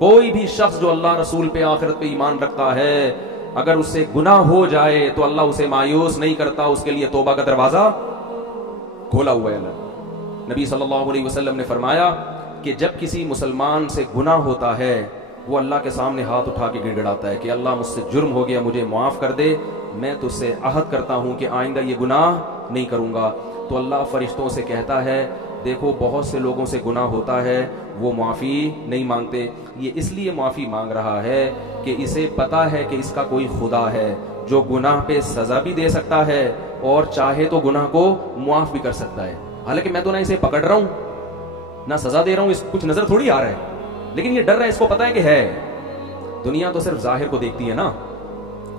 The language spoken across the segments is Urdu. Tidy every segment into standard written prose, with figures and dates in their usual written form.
کوئی بھی شخص جو اللہ رسول پہ آخرت پہ ایمان رکھتا ہے اگر اس سے گناہ ہو جائے تو اللہ اسے مایوس نہیں کرتا, اس کے لیے توبہ کا دروازہ کھولا ہوا ہے. اللہ نبی صلی اللہ علیہ وسلم نے فرمایا کہ جب کسی مسلمان سے گناہ ہوتا ہے وہ اللہ کے سامنے ہاتھ اٹھا کے گڑ گڑاتا ہے کہ اللہ مجھ سے جرم ہو گیا, مجھے معاف کر دے, میں تجھ سے عہد کرتا ہوں کہ آئندہ یہ گناہ نہیں کروں گا. تو اللہ فرشتوں سے کہتا ہے دیکھو بہت سے لوگوں سے گناہ ہوتا ہے وہ معافی نہیں مانگتے, یہ اس لیے معافی مانگ رہا ہے کہ اسے پتا ہے کہ اس کا کوئی خدا ہے جو گناہ پہ سزا بھی دے سکتا ہے اور چاہے تو گناہ کو معاف بھی کر سکتا ہے. حالانکہ میں تو نہ اسے پکڑ رہا ہوں نہ سزا دے رہا ہوں, اس کچھ نظر تھوڑی آ رہا ہے, لیکن یہ ڈر رہا ہے, اس کو پتا ہے کہ ہے. دنیا تو صرف ظاہر کو دیکھتی ہے نا.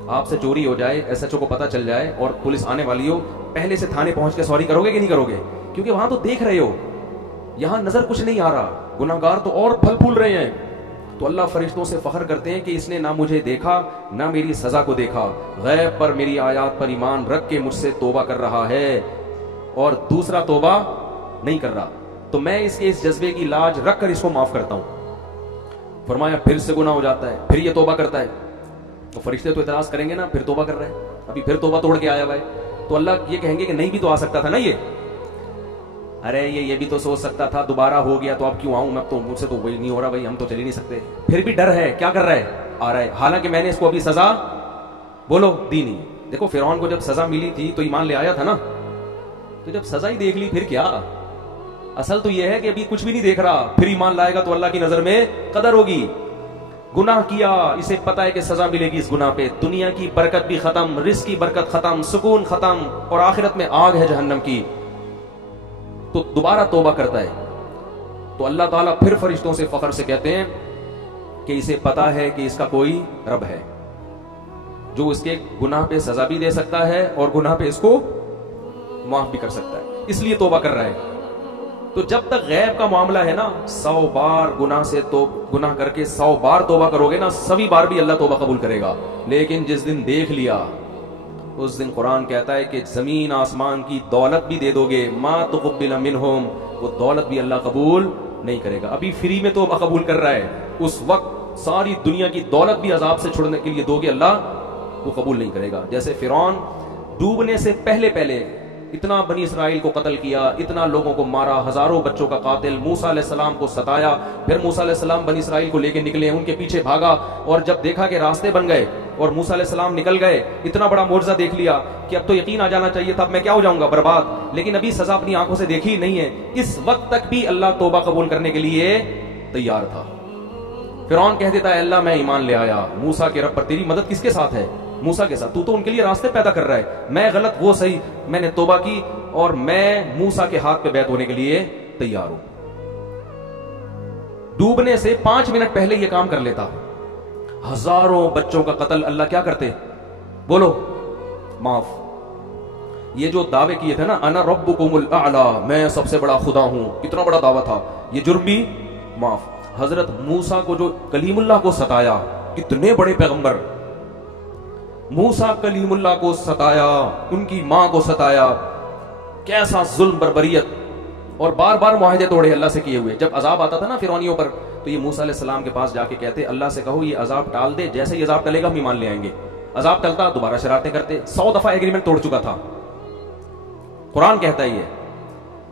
آپ سے چوری ہو جائے, ایس ایچ او کو پتا چل جائے اور پولیس آنے والی ہو, پہلے سے تھانے پہنچ کے سوری کرو گے کہ نہیں کرو گے؟ کیونکہ وہاں تو دیکھ رہے ہو, یہاں نظر کچھ نہیں آ رہا, گناہگار تو اور پھل پھول رہے ہیں. تو اللہ فرشتوں سے فخر کرتے ہیں کہ اس نے نہ مجھے دیکھا نہ میری سزا کو دیکھا, غیب پر میری آیات پر ایمان رکھ کے مجھ سے توبہ کر رہا ہے اور دوسرا توبہ نہیں کر رہا, تو میں اس کے اس جذبے کی لاج رکھ کر اس کو معاف کرتا ہوں. فرمایا پھر سے گناہ ہو جاتا ہے, پھر یہ توبہ کرتا ہے, تو فرشتے تو اعتراض کریں گے نا, پھر توبہ کر رہے ہیں, ابھی پھر توبہ توڑ کے آیا ہوا ہے. تو اللہ یہ کہیں گے کہ نہیں بھی تو آ سکتا تھا نا, ارے یہ بھی تو سوچ سکتا تھا, دوبارہ ہو گیا تو اب کیوں آؤں میں, تو مجھ سے تو وہی نہیں ہو رہا بھائی, ہم تو چل ہی نہیں سکتے. پھر بھی ڈر ہے, کیا کر رہا ہے, آ رہا ہے, حالانکہ میں نے اس کو ابھی سزا بولو دی نہیں. دیکھو فرعون کو جب سزا ملی تھی تو ایمان لے آیا تھا نا, تو جب سزا ہی دیکھ لی پھر کیا. اصل تو یہ ہے کہ ابھی کچھ بھی نہیں دیکھ رہا, پھر ایمان لائے گا تو اللہ کی نظر میں قدر ہوگی. گناہ کیا, اسے پتا ہے کہ سزا ملے گی اس گناہ پہ, دنیا کی برکت بھی ختم, رزق کی برکت ختم, سکون ختم, اور آخرت میں آگ ہے جہنم کی, تو دوبارہ توبہ کرتا ہے. تو اللہ تعالیٰ پھر فرشتوں سے فخر سے کہتے ہیں کہ اسے پتا ہے کہ اس کا کوئی رب ہے جو اس کے گناہ پہ سزا بھی دے سکتا ہے اور گناہ پہ اس کو معاف بھی کر سکتا ہے, اس لیے توبہ کر رہا ہے. تو جب تک غیب کا معاملہ ہے نا, 100 بار گناہ سے تو گناہ کر کے 100 بار توبہ کرو گے نا, سبھی بار بھی اللہ توبہ قبول کرے گا. لیکن جس دن دیکھ لیا اس دن قرآن کہتا ہے کہ زمین آسمان کی دولت بھی دے دو گے, ما تقبل منہم, وہ دولت بھی اللہ قبول نہیں کرے گا. ابھی فری میں توبہ قبول کر رہا ہے, اس وقت ساری دنیا کی دولت بھی عذاب سے چھڑنے کے لیے دو گے, اللہ وہ قبول نہیں کرے گا. جیسے فرعون ڈوبنے سے پہلے اتنا بنی اسرائیل کو قتل کیا, اتنا لوگوں کو مارا, ہزاروں بچوں کا قاتل, موسیٰ علیہ السلام کو ستایا, پھر موسیٰ علیہ السلام بنی اسرائیل کو لے کے نکلے, ان کے پیچھے بھاگا, اور جب دیکھا کہ راستے بن گئے اور موسیٰ علیہ السلام نکل گئے, اتنا بڑا معجزہ دیکھ لیا کہ اب تو یقین آ جانا چاہیے تھا, اب میں کیا ہو جاؤں گا, برباد. لیکن ابھی سزا اپنی آنکھوں سے دیکھی نہیں ہے, اس وقت تک بھی اللہ توبہ قبول کرنے کے لیے تیار تھا. فرعون کہہ دیتا ہے اللہ میں ایمان لے آیا, موسیٰ کے رب پر تیری مدد کس کے ساتھ ہے, موسیٰ کے ساتھ, تو ان کے لیے راستے پیدا کر رہا ہے, میں غلط وہ صحیح, میں نے توبہ کی اور میں موسیٰ کے ہاتھ پہ بیعت ہونے کے لیے تیار ہوں. ڈوبنے سے 5 منٹ پہلے یہ کام کر لیتا, ہزاروں بچوں کا قتل اللہ کیا کرتے, بولو معاف. یہ جو دعوے کیے تھے نا, انا ربکم الاعلی, میں سب سے بڑا خدا ہوں, کتنا بڑا دعویٰ تھا, یہ جرم بھی معاف. حضرت موسیٰ کو جو کلیم اللہ کو ستایا, کتنے بڑے پیغمبر, موسیٰ کلیم اللہ کو ستایا, ان کی ماں کو ستایا, کیسا ظلم بربریت, اور بار بار معاہدے توڑے اللہ سے کیے ہوئے. جب عذاب آتا تھا نا فرعونیوں پر, تو یہ موسیٰ علیہ السلام کے پاس جا کے کہتے اللہ سے کہو یہ عذاب ٹال دے, جیسے یہ عذاب ٹلے گا ہم ایمان لے آئیں گے. عذاب ٹلتا دوبارہ شرارتیں کرتے, 100 دفعہ ایگریمنٹ توڑ چکا تھا, قرآن کہتا ہے یہ.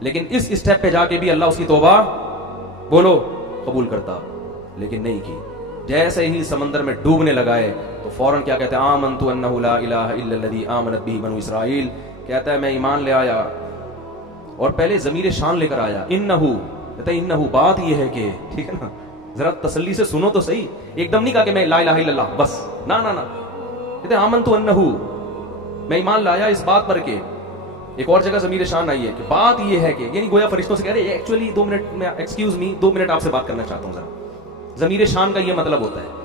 لیکن اس اسٹیپ پہ جا کے بھی اللہ اس کی توبہ بولو قبول کرتا, لیکن نہیں کی. جیسے ہی سمندر میں ڈوبنے لگائے تو فوراً کیا کہتے ہیں, آمنت انہ لا الہ الا الذی آمنت بہ بنو اسرائیل, کہتا ہے میں ایمان لے آیا, اور پہلے ضمیر شان لے کر آیا, انہو, کہتا ہے انہو, بات یہ ہے کہ, ٹھیک ہے نا, ذرا تسلی سے سنو تو صحیح, ایک دم نہیں کہا کہ میں لا الہ الا اللہ بس, نا نا نا, کہتے ہیں آمنت انہو, میں ایمان لایا اس بات پر کہ, ایک اور جگہ ضمیر شان آئی ہے کہ بات یہ ہے کہ, یعنی گویا فرشتوں سے کہہ رہے ایکچولی 2 منٹ میں, ایکسکیوز می 2 منٹ آپ سے بات کرنا چاہتا ہوں ذرا. ضمیر شان کا یہ مطلب ہوتا ہے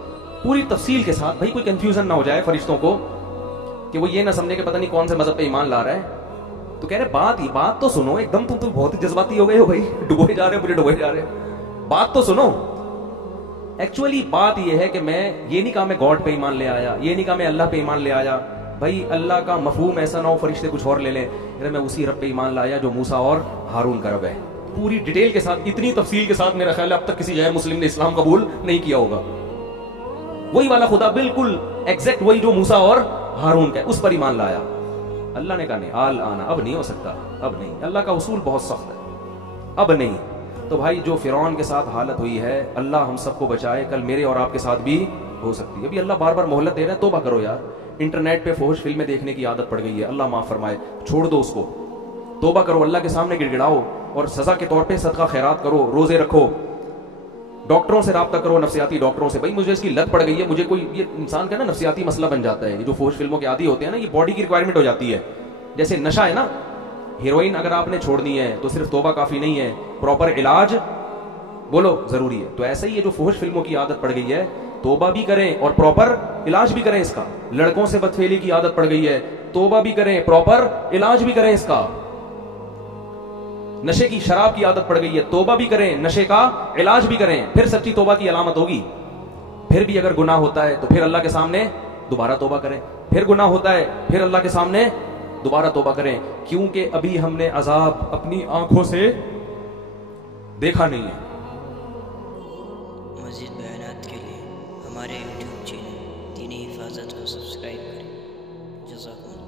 پوری تفصیل کے ساتھ, بھائی کوئی کنفیوژن نہ ہو جائے فرشتوں کو کہ وہ یہ نہ سمجھے کہ پتہ نہیں کون سے مذہب پہ ایمان لا رہا ہے. تو کہہ رہے بات تو سنو, ایک دم تم تو بہت ہی جذباتی ہو گئے ہو بھائی, ڈبوئے جا رہے ہو, مجھے ڈبوئے جا رہے ہیں, بات تو سنو. ایکچولی بات یہ ہے کہ میں یہ نہیں کہا میں گاڈ پہ ایمان لے آیا, یہ نہیں کہا میں اللہ پہ ایمان لے آیا. بھائی اللہ کا مفہوم ایسا نہ ہو فرشتے کچھ اور لے لیں, میں اسی رب پہ ایمان لایا جو موسیٰ اور ہارون کا رب ہے. پوری ڈیٹیل کے ساتھ, اتنی تفصیل کے ساتھ میرا خیال ہے اب تک کسی غیر مسلم نے اسلام قبول نہیں کیا ہوگا. وہی والا خدا بالکل ایگزیکٹ وہی جو موسیٰ اور ہارون کا ہے, اس پر ایمان لایا. اللہ نے کہا نہیں, آل آنا, اب نہیں ہو سکتا, اب نہیں. اللہ کا اصول بہت سخت ہے, اب نہیں. تو بھائی جو فرعون کے ساتھ حالت ہوئی ہے, اللہ ہم سب کو بچائے, کل میرے اور آپ کے ساتھ بھی ہو سکتی ہے. ابھی اللہ بار بار مہلت دے رہا ہے, توبہ کرو یار. انٹرنیٹ پہ فحش فلمیں دیکھنے کی عادت پڑ گئی ہے, اللہ معاف فرمائے, چھوڑ دو اس کو, توبہ کرو, اللہ کے سامنے گڑ گڑاؤ, اور سزا کے طور پہ صدقہ خیرات کرو, روزے رکھو, ڈاکٹروں سے رابطہ کرو, نفسیاتی ڈاکٹروں سے. بھائی مجھے اس کی لت پڑ گئی ہے, مجھے کوئی, یہ انسان کا نا نفسیاتی مسئلہ بن جاتا ہے, یہ جو فحش فلموں کے عادی ہوتے ہیں نا, یہ باڈی کی ریکوائرمنٹ ہو جاتی ہے. جیسے نشہ ہے نا, ہیروئن اگر آپ نے چھوڑنی ہے تو صرف توبہ کافی نہیں ہے, پراپر علاج بولو ضروری ہے. تو ایسا ہی ہے جو فحش فلموں کی عادت پڑ گئی ہے, توبہ بھی کریں اور پراپر علاج بھی کریں اس کا. لڑکوں سے بدفعلی کی عادت پڑ گئی ہے, توبہ بھی کریں, پراپر علاج بھی کریں اس کا. نشے کی, شراب کی عادت پڑ گئی ہے, توبہ بھی کریں, نشے کا علاج بھی کریں, پھر سچی توبہ کی علامت ہوگی. پھر بھی اگر گناہ ہوتا ہے تو پھر اللہ کے سامنے دوبارہ توبہ کریں, پھر گناہ ہوتا ہے پھر اللہ کے سامنے دوبارہ توبہ کریں, کیونکہ ابھی ہم نے عذاب اپنی آنکھوں سے دیکھا نہیں ہے. مزید بیانات کے لیے ہمارے یوٹیوب چینل دینی حفاظت کو سبسکرائب کریں. جزاکم اللہ.